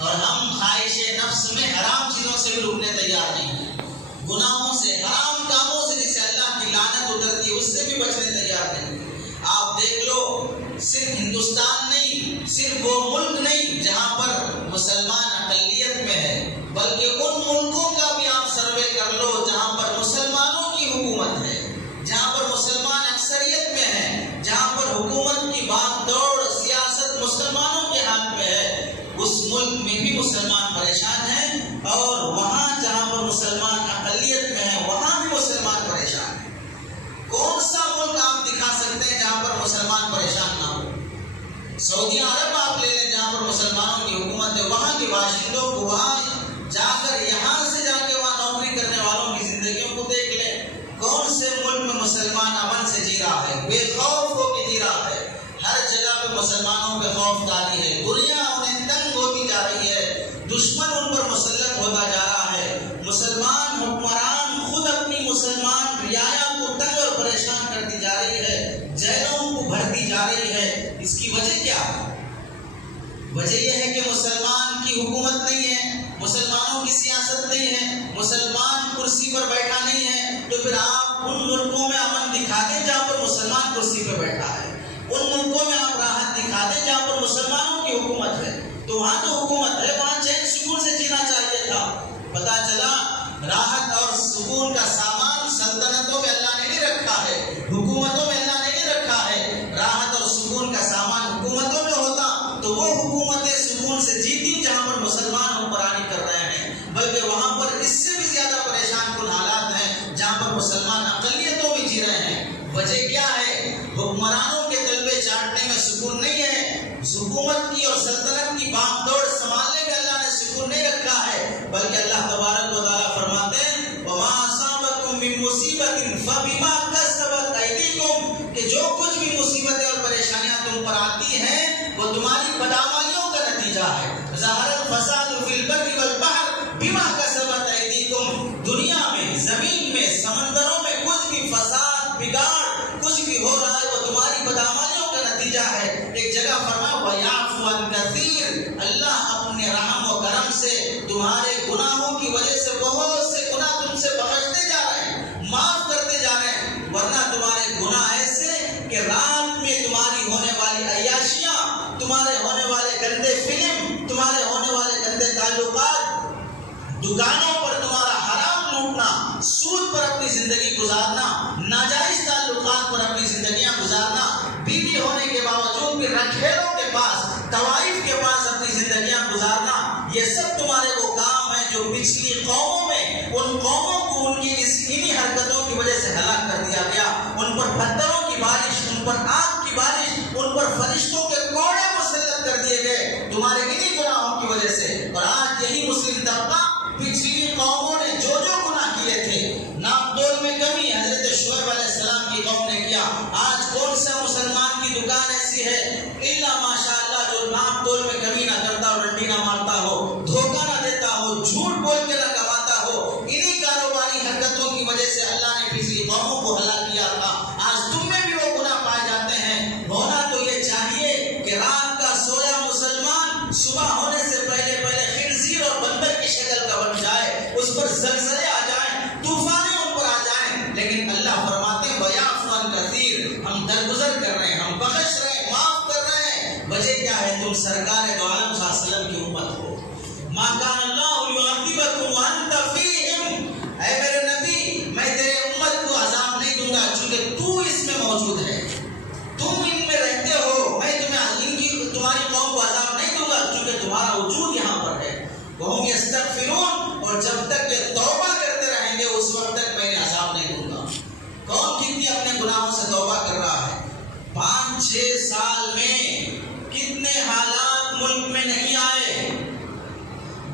اور ہم خواہش نفس میں حرام چیزوں سے بھی رکنے تیار نہیں ہیں، گناہوں سے، حرام کاموں سے جسے اللہ کی لعنت اترتی ہے اس سے بھی بچنے تیار نہیں۔ آپ دیکھ لو، صرف ہندوستان نہیں، صرف وہ ملک نہیں جہاں پر مسلمان اقلیت میں ہے، بلکہ ان ملکوں کا بھی آپ سروے کر لو جہاں پر مسلمانوں کی حکومت ہے، جہاں پر مسلمان اکثریت میں ہے، جہاں پر حکومت کی بھاگ دوڑ سیاست مسلمانوں کے ہاتھ میں ہے، اس ملک میں بھی مسلمان پریشان ہیں، اور وہاں جہاں پر مسلمان اقلیت میں ہے وہاں بھی مسلمان پریشان ہیں۔ کون سا ملک آپ دکھا سکتے ہیں جہاں پر مسلمان پریشان نہ ہو؟ سعودی عرب آپ لے لیں جہاں پر مسلمانوں کی حکومت ہے، وہاں کے باشندوں کو وہاں جا کر یہاں سے جا کے وہاں نوکری کرنے والوں کی زندگیوں کو دیکھ لیں، کون سے ملک میں مسلمان امن سے جی رہا ہے، بے خوف ہو کے جی رہا ہے، ہر جگہ پہ مسلمانوں پہ خوف طاری ہے، دنیا انہیں تنگ ہوتی جا رہی ہے، دشمن ان پر مسلط ہوتا جا رہا ہے، مسلمان حکمران خود اپنی مسلمان رعایا کو تنگ اور پریشان کرتی جا رہی ہے، جیلوں کو بھرتی جا رہی ہے۔ اس کی وجہ کیا ہے؟ وجہ یہ ہے کہ مسلمان کی حکومت نہیں ہے، مسلمانوں کی سیاست نہیں ہے، مسلمان کرسی پر بیٹھا نہیں ہے، تو پھر آپ ان ملکوں میں امن دکھا دیں جہاں پر مسلمان کرسی پر بیٹھا ہے، ان ملکوں میں آپ راحت دکھا دیں جہاں پر مسلمانوں کی حکومت ہے، تو وہاں تو حکومت ہے، وہاں چین سکون سے جینا چاہیے تھا۔ پتا چلا راحت اور سکون کا سامان سلطنتوں میں اللہ نے نہیں رکھا ہے، حکومتوں میں اللہ نے نہیں رکھا ہے، راحت اور سکون کا سامان حکومتوں میں ہوتا تو وہ حکومتیں سکون سے جیتی جہاں پر مسلمان حکمرانی کر رہے ہیں، بلکہ وہاں پر اس سے بھی زیادہ پریشان کن حالات ہیں جہاں پر مسلمان اقلیتوں میں جی رہے ہیں۔ وجہ کیا ہے؟ حکمرانوں کے تلبے چاٹنے میں سکون نہیں ہے، حکومت کی اور سلطنت کی باغ دوڑ سنبھالنے میں اللہ نے سکون نہیں رکھا ہے، بلکہ اللہ تبارک و تعالیٰ فرماتے ہیں وَمَا أَصَابَكُم مِّن مُّصِيبَةٍ فَبِمَا كَسَبَتْ أَيْدِيكُمْ، کہ جو کچھ بھی مصیبتیں اور پریشانیاں تم پر آتی ہیں وہ تمہاری بدعمالیوں کا نتیجہ ہے۔ ظَهَرَ الْفَسَادُ فِي الْبَرِّ وَالْبَحْرِ بِمَا كَسَبَتْ أَيْدِيكُمْ، دنیا میں، زمین میں، سمندروں میں کچھ بھی فساد، بگاڑ کچھ بھی ہو رہا ہے وہ تمہاری بدعمالیوں کا نتیجہ ہے۔ ایک جگہ فرمایا وَيَعْفُو عَن كَثِيرٍ، اللہ اپنے رحم و کرم سے تمہارے گناہوں کی وجہ سے بہت سے گناہ تم سے بخشتے جا رہے ہیں، معاف کرتے جا رہے ہیں، ورنہ تمہارے گناہ ایسے کہ رات میں تمہاری ہونے والی عیاشیاں، تمہارے ہونے والے گندے فلم، تمہارے ہونے والے گندے تعلقات، دکانوں پر تمہارا حرام لوٹنا، سود پر اپنی زندگی گزارنا، ناجائز تعلقات پر اپنی زندگیاں گزارنا، بیوی ہونے کے باوجود بھی رکھیلوں کے پاس، طوائف کے پاس اپنی زندگیاں گزارنا، یہ سب تمہارے وہ کام ہیں جو پچھلی قوموں میں ان قوموں کو ان کی انہی حرکتوں کی وجہ سے ہلاک کر دیا گیا، ان پر پتھروں کی بارش، ان پر آگ کی بارش، ان پر فرشتوں کے کوڑے مسلط کر دیے گئے تمہارے انہی گناہوں کی وجہ سے۔ اور آج یہی مسلم طبقہ پچھلی قوموں نے جو گناہ کیے تھے، نام تول میں کمی حضرت شعیب علیہ السلام کی قوم نے کیا، آج کون سا مسلمان کی دکان ایسی ہے الا ماشاء اللہ جو نام تول میں کمی نہ کرتا ہو، رنڈی نہ مارتا ہو، دھوکہ نہ دیتا ہو، جھوٹ بول کے نہ کماتا ہو، انہی کاروباری حرکتوں کی وجہ سے اللہ نے پچھلی قوموں کو ہلاک کیا تھا۔ آج تم میں بھی وہ گناہ پائے جاتے ہیں۔ ہونا تو یہ چاہیے کہ رات کا سویا مسلمان صبح ہونے سے پہلے خنزیر اور بندر کی شکل کا بن جائے، اس پر زلزلے آ جائیں، طوفانیں ان پر آ جائیں، لیکن اللہ فرماتے ہیں وَيَعْفُو عَن كَثِيرٍ، ہم درگزر کر رہے ہیں، ہم بخش رہے ہیں، معاف کر رہے ہیں۔ وجہ کیا ہے؟ تم سرکار دو عالم صلی اللہ علیہ وسلم کی امت ہو۔ مَا كَانَ اللَّهُ لِيُعَذِّبَكُمْ وَأَنْتَ فِيهِمْ، اے میرے نبی میں تیرے امت کو عذاب نہیں دوں گا چونکہ تو اس میں موجود ہے، تم ان میں رہتے ہو، میں تمہاری قوم کو عذاب نہیں دوں گا چونکہ تمہارا وجود یہاں پر ہے۔ وَهُمْ يَسْتَغْفِرُونَ، اور جب تک یہ توبہ کرتے رہیں گے اس وقت تک میں انہیں عذاب نہیں دوں گا۔ کون کتنی اپنے گناہوں سے توبہ کر رہا ہے؟ 5-6 سال میں کتنے حالات ملک میں نہیں آئے؟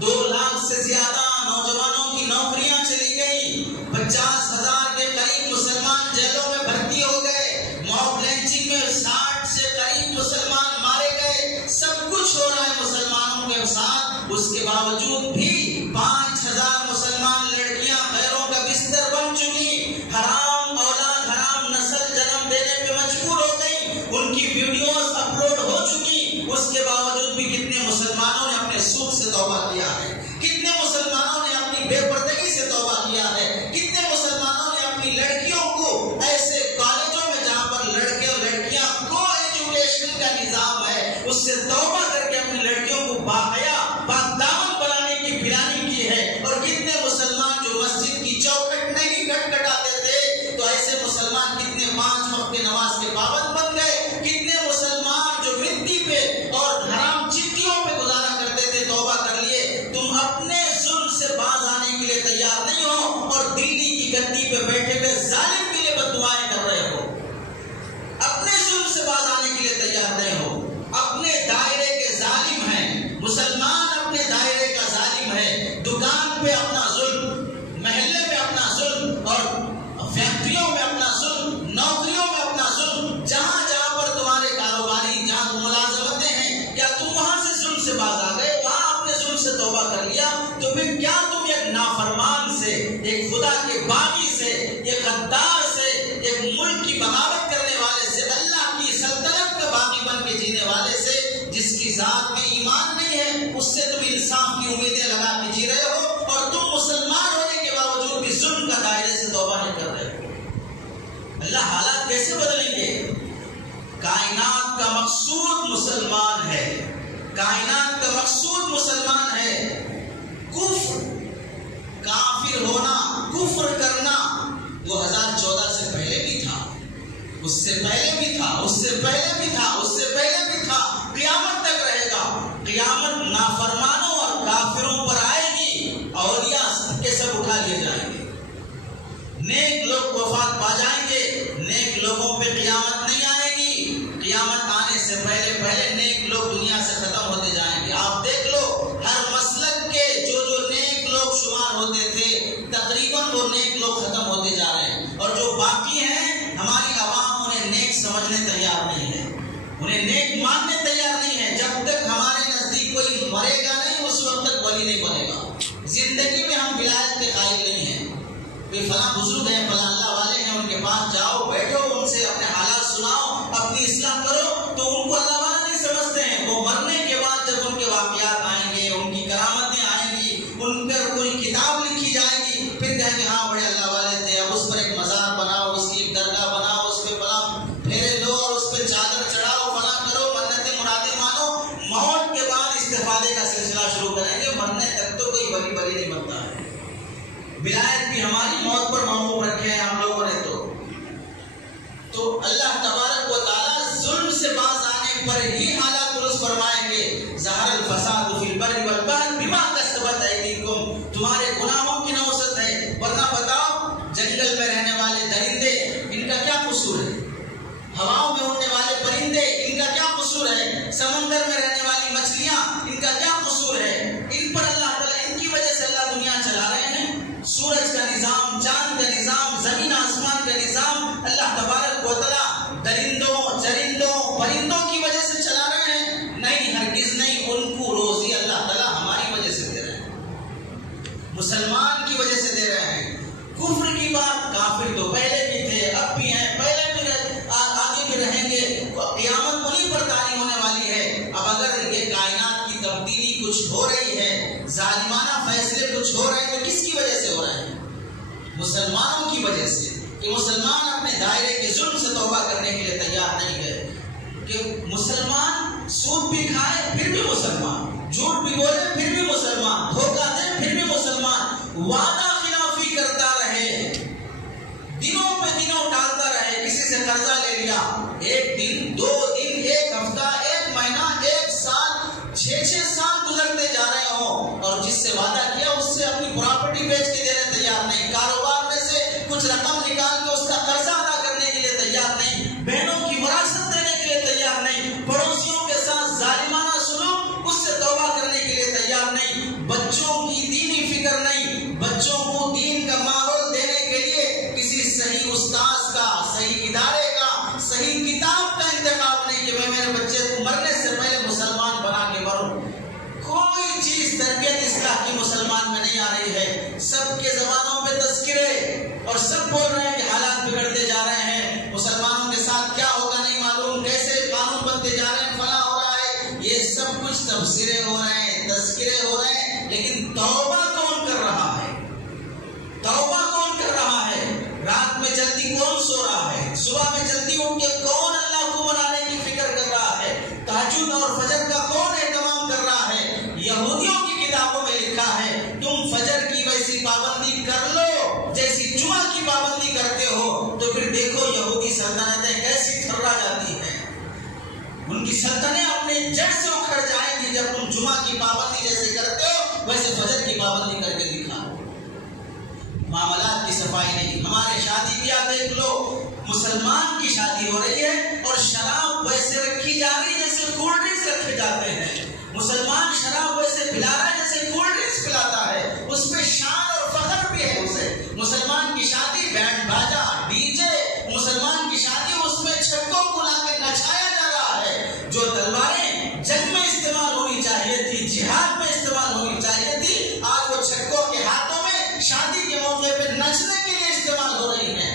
2 لاکھ سے زیادہ نوجوانوں کی نوکریاں چلی گئی، 50,000 کے قریب مسلمان جیلوں میں بھرتی ہو گئے، موب لنچنگ میں 60 سے قریب مسلمان مارے گئے، سب کچھ ہو رہا ہے مسلمانوں کے ساتھ، اس کے باوجود بھی 5,000 مسلمان لڑکیاں غیروں کا بستر بن چکی، حرام اولاد، حرام نسل جنم دینے پہ مجبور ہو گئی، ان کی ویڈیوز اپلوڈ ہو چکی، اس کے باوجود بھی کتنے مسلمانوں نے اپنے سود سے توبہ کیا ہے، کتنے مسلمانوں نے اپنی بے پردگی سے توبہ کیا ہے، کتنے مسلمانوں نے اپنی لڑکیوں کو ایسے کالجوں میں جہاں پر لڑکے اور لڑکیاں کو ایجوکیشن کا نظام ہے اس سے توبہ کر کے اپنی لڑکیوں کو باحیا پاکدامن بنانے کی پلاننگ کی ہے، اور کتنے مسلمان جو مسجد کی چوکھٹ نہیں کٹاتے تھے تو ایسے مسلمان کتنے 5 وقت نماز کے پابند بن گئے، کتنے مسلمان جو مٹی پہ اور حرام چٹیوں پہ گزارا کرتے تھے توبہ کر لیے۔ تم اپنے ظلم سے باز آنے کے لیے تیار نہیں ہو اور دلی کی گدی پہ بیٹھے ہوئے ظالم کے لیے بددعائیں کر رہے ہو، اپنے ظلم سے باز آنے کے لیے تیار نہیں ہو، اپنے دائرے کے ظالم ہیں مسلمان، اپنے دائرے کا ظالم ہے، دکان پہ اپنا ظلم، محلے میں اپنا ظلم، اور فیکٹریوں میں اپنا ظلم، نوکریوں میں اپنا ظلم، جہاں جہاں پر تمہارے کاروباری جہاں ملازمتیں ہیں، کیا تم وہاں سے ظلم سے باز آ گئے، وہاں اپنے ظلم سے توبہ کر لیا؟ تو پھر کیا تم ایک نافرمان سے، ایک خدا کے باغی سے، ایک غدار سے، ایک ملک کی بغاوت کرنے والے سے، اللہ کی سلطنت میں باغی بن کے جینے والے سے، جس کی ذات میں ایمان نہیں ہے، اس سے تم انصاف کی امیدیں لگا کے جی رہے ہو، اور تم مسلمان ہونے کے باوجود بھی ظلم کا دائرے سے توبہ نہیں کر رہے ہو؟ اللہ حالات کیسے بدلیں گے؟ کائنات کا مقصود مسلمان ہے، کائنات کا مقصود مسلمان ہے۔ کفر، کافر ہونا، کفر کرنا 2014 سے پہلے بھی تھا، اس سے پہلے بھی تھا، اس سے پہلے بھی تھا، اس سے پہلے بھی تھا، قیامت تک رہے گا۔ قیامت نافرمانوں اور کافروں پر آئے گی، اولیاء سب کے سب اٹھا لیے جائیں گے، نیک لوگ وفات پا جائیں گے، نیک لوگوں پہ قیامت نہیں آئے گی، قیامت آنے سے پہلے پہلے نیک لوگ دنیا سے ختم ہوتے جائیں گے۔ آپ دیکھ لو ہر مسلک کے جو نیک لوگ شمار ہوتے تھے تقریباً وہ نیک لوگ ختم ہوتے جا رہے ہیں، اور جو باقی ہیں ہماری عوام انہیں نیک سمجھنے تیار نہیں ہے، انہیں نیک ماننے تیار نہیں ہے۔ جب تک ہمارے نزدیک کوئی مرے گا نہیں اس وقت تک ولی نہیں بنے گا۔ زندگی میں ہم ولایت کے قائل نہیں ہیں، کوئی فلاں بزرگ ہیں، فلاں اللہ والے ہیں، ان کے پاس جاؤ، بیٹھو، ان سے اپنے حالات سناؤ، اپنی اصلاح کرو، تو ان کو اللہ والا نہیں سمجھتے ہیں۔ وہ مرنے کے بعد جب ان کے واقعات آئیں گے، ان کی کرامتیں آئیں گی، ان پر کوئی کتاب لکھی جائے گی، پھر کہیں گے ہاں بڑے اللہ والے تھے، اب اس پر ایک مزار بناؤ، اس کی ایک درگاہ بناؤ، اس پہ فلاں پھیرے دو اور اس پہ چادر چڑھاؤ، فلاں کرو، منتیں مرادیں مانو۔ موت کے بعد استفادے کا سلسلہ شروع کریں گے، مرنے تک تو کوئی ولی نہیں بنتا ہے۔ ولایت بھی ہماری موت پر موقوف رکھے ہیں ہم لوگوں نے۔ تو اللہ تبارک و تعالیٰ ظلم سے باز آنے پر ہی حالات درست فرمائیں گے۔ ظہر الفساد فی البر والبحر بما کسبت ایدیکم، تمہارے گناہوں کی نوسط ہے۔ ورنہ بتاؤ جنگل میں رہنے والے درندے ان کا کیا قصور ہے، ہواؤں میں اڑنے والے پرندے ان کا کیا قصور ہے، سمندر میں رہنے والی مچھلیاں ان کا کیا قصور ہے؟ ان پر اللہ تعالیٰ، ان کی وجہ سے اللہ دنیا چلا رہے ہیں۔ سورج کا نظام، چاند کا نظام، زمین آسمان کا نظام اللہ تبارک و تعالیٰ درندوں، چرندوں، پرندوں کی وجہ سے چلا رہے ہیں؟ نہیں، ہرگز نہیں۔ ان کو روزی اللہ تعالیٰ ہماری وجہ سے دے رہے ہیں، مسلمان کی وجہ سے دے رہے ہیں۔ کفر کی بات، کافر تو پہلے بھی تھے، اب بھی ہیں، پہلے بھی آگے بھی رہیں گے، قیامت انہیں پر طاری ہونے والی ہے۔ اب اگر یہ کائنات کی تبدیلی کچھ ہو رہی ہے، ظالمانہ فیصلے کچھ ہو رہے ہیں، تو کس کی وجہ سے ہو رہے ہیں؟ مسلمانوں کی وجہ سے، کہ مسلمان اپنے دائرے کے ظلم سے توبہ کرنے کے لیے تیار نہیں ہے۔ کہ مسلمان سود بھی کھائے پھر بھی مسلمان، جھوٹ بھی بولے پھر بھی مسلمان، دھوکہ دے پھر بھی مسلمان، وعدہ خلافی کرتا رہے، دنوں پہ دنوں ٹالتا رہے، کسی سے قرضہ لے لیا، ایک دن، 2 دن، ایک ہفتہ، ایک مہینہ، 1 سال، 6 سال گزرتے جا رہے ہوں، اور جس سے وعدہ کیا اس سے اپنی پراپرٹی بیچ کے دینے تیار نہیں، کاروبار میں سے کچھ رقم نکال کے اس کا قرضہ ادا کرنے کے لیے تیار نہیں، بہنوں کی وراثت دینے کے لیے تیار نہیں، پڑوسیوں کے ساتھ ظالمانہ سلوک اس سے توبہ کرنے کے لیے تیار نہیں، بچوں کی دینی فکر نہیں، بچوں کو دین کا ماحول دینے کے لیے کسی صحیح استاذ کا، صحیح ادارے کا، صحیح کتاب کا انتخاب نہیں کہ میں میرے بچے کو مرنے سے پہلے مسلمان بنا کے مروں۔ کوئی چیز تربیت اصلاح کی مسلمان میں نہیں آ رہی ہے، سب کے زبانوں پہ تذکرے، اور سب بول رہے ہیں کہ حالات بگڑتے جا رہے ہیں، مسلمانوں کے ساتھ کیا ہوگا نہیں معلوم، کیسے قانون بنتے جا رہے ہیں، فلاں ہو رہا ہے، یہ سب کچھ تبصرے ہو رہے ہیں، تذکرے ہو رہے ہیں۔ لیکن توبہ کون کر رہا ہے؟ توبہ کون کر رہا ہے؟ رات میں جلدی کون سو رہا ہے؟ صبح میں جلدی اٹھ کے کون اللہ کو منانے کی فکر کر رہا ہے؟ تہجد اور فجر کا کون اہتمام کر رہا ہے؟ یہودیوں کی کتابوں میں لکھا ہے تم فجر کی ویسی پابندی کر لو جیسی جمعہ کی پابندی کرتے ہو، تو پھر دیکھو یہودی سلطنتیں کیسی تھرا جاتی ہیں۔ ان کی سلطنتیں اپنے جڑ سے اکھڑ جائیں گی جب تم جمعہ کی پابندی جیسے کرتے ہو ویسے فجر کی پابندی کر کے دکھاؤ۔ معاملات کی صفائی نہیں۔ ہمارے شادی بیاہ دیکھ لو، مسلمان کی شادی ہو رہی ہے اور شراب ویسے رکھی جا رہی جیسے کولڈ ڈرنکس رکھے جاتے ہیں۔ مسلمان شراب ویسے پلا رہا ہے جیسے کولڈ ڈرنکس پلاتا ہے، اس پہ شان اور فخر بھی ہے اسے۔ مسلمان کی شادی بینڈ باجا ڈی جے، مسلمان کی شادی اس میں چھکوں کو لا کے نچایا جا رہا ہے۔ جو تلواریں جنگ میں استعمال ہونی چاہیے تھی، جہاد میں استعمال ہونی چاہیے تھی، آج وہ چھکوں کے ہاتھوں میں شادی کے موقع پہ نچنے کے لیے استعمال ہو رہی ہیں۔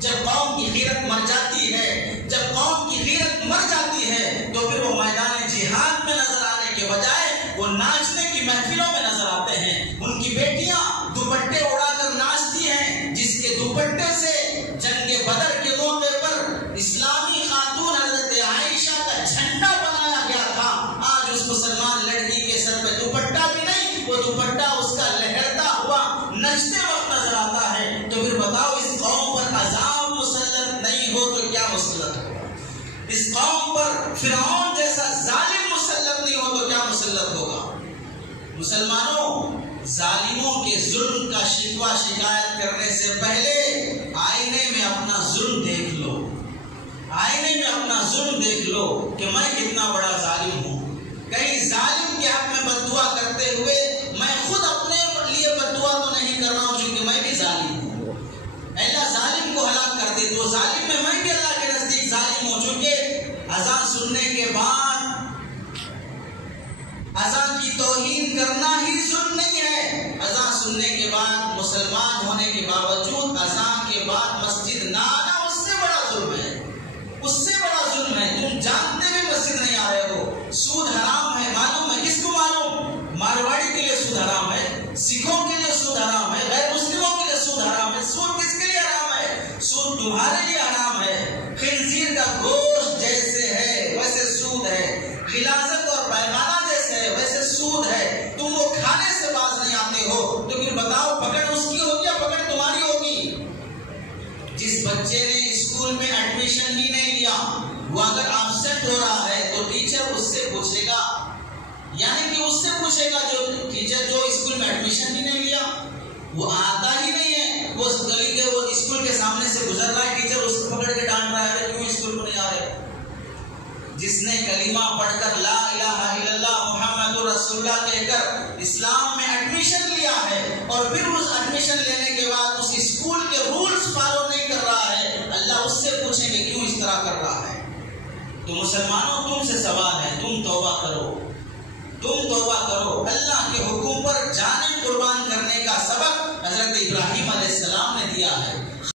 جب قوم کی غیرت مر جاتی ہے، جب قوم کی غیرت مر جاتی ہے تو پھر وہ میدان جہاد میں نظر آنے کے بجائے وہ ناچنے کی محفلوں میں نظر آتے ہیں۔ ان کی بیٹیاں دوپٹے اڑا کر ناچتی ہیں، جس کے دوپٹے سے جنگ بدر کے موقع پر اسلامی خاتون حضرت عائشہ کا جھنڈا بنایا گیا تھا، آج اس مسلمان لڑکی کے سر پہ دوپٹہ بھی نہیں، وہ دوپٹہ اس کا لہرتا ہوا نچتے وقت نظر آتا ہے۔ تو پھر بتاؤ اس قوم پر عذاب مسلط نہیں ہو تو کیا مسلط ہوگا؟ اس قوم پر فرعون جیسا ظالم مسلط نہیں ہو تو کیا مسلط ہوگا؟ مسلمانوں، ظالموں کے ظلم کا شکوہ شکایت کرنے سے پہلے آئینے میں اپنا ظلم دیکھ لو۔ آئینے میں اپنا ظلم دیکھ لو کہ میں کتنا بڑا ظالم ہوں۔ کہیں ظالم کے حق میں بد دعا کرتے ہوئے میں خود اپنے لیے بد دعا تو نہیں کر رہا ہوں کیونکہ میں بھی ظالم ہوں۔ اللہ ظالم کو ہلاک کر دے تو ظالم میں بھی اللہ کے نزدیک ظالم ہوں، چونکہ اذان سننے کے بعد اذان کی توہین کرنا ہی ظلم نہیں ہے۔ اذان سننے کے بعد مسلمان ہونے کے باوجود اذان کے بعد مسجد نہ آنا اس سے بڑا ظلم ہے، اس سے بڑا ظلم ہے۔ تم جانتے بھی مسجد نہیں آ رہے ہو۔ سود حرام ہے، معلوم ہے، کس کو معلوم؟ مارواڑی کے لیے سود حرام ہے، سکھوں کے لیے سود حرام ہے، غیر مسلموں کے لیے سود حرام ہے۔ سود کس کے لیے حرام ہے؟ سود تمہارے لیے حرام ہے۔ خنزیر کا گوشت جیسے ہے ویسے سود ہے، غلاظت اور پیغانہ جیسے ہے ویسے سود ہے۔ تم وہ کھانے سے باز نہیں آتے ہو تو پھر بتاؤ پکڑ اس کی ہوگی یا پکڑ تمہاری ہوگی؟ جس بچے نے اسکول میں ایڈمیشن ہی نہیں لیا، وہ اگر ایبسینٹ ہو رہا ہے تو ٹیچر اس سے پوچھے گا، یعنی کہ اس سے پوچھے گا جو ٹیچر جو اسکول میں ایڈمیشن ہی نہیں لیا، وہ آتا ہی نہیں ہے، وہ گلی کے وہ اسکول کے سامنے سے گزر رہا ہے، ٹیچر اس کو پکڑ کے ڈانٹ رہا ہے کیوں اسکول کو نہیں آ رہے؟ جس نے کلمہ پڑھ کر لا الہ الا اللہ محمد رسول اللہ کہہ کر اسلام میں ایڈمیشن لیا ہے اور پھر اس ایڈمیشن لینے کے بعد اس اسکول کے رولز فالو نہیں کر رہا ہے، اللہ اس سے پوچھیں گے کیوں اس طرح کر رہا ہے؟ تو مسلمانوں تم سے سوال ہے، تم توبہ کرو، تم توبہ کرو۔ اللہ کے حکم پر جانیں قربان کرنے کا سبق حضرت ابراہیم علیہ السلام نے دیا ہے۔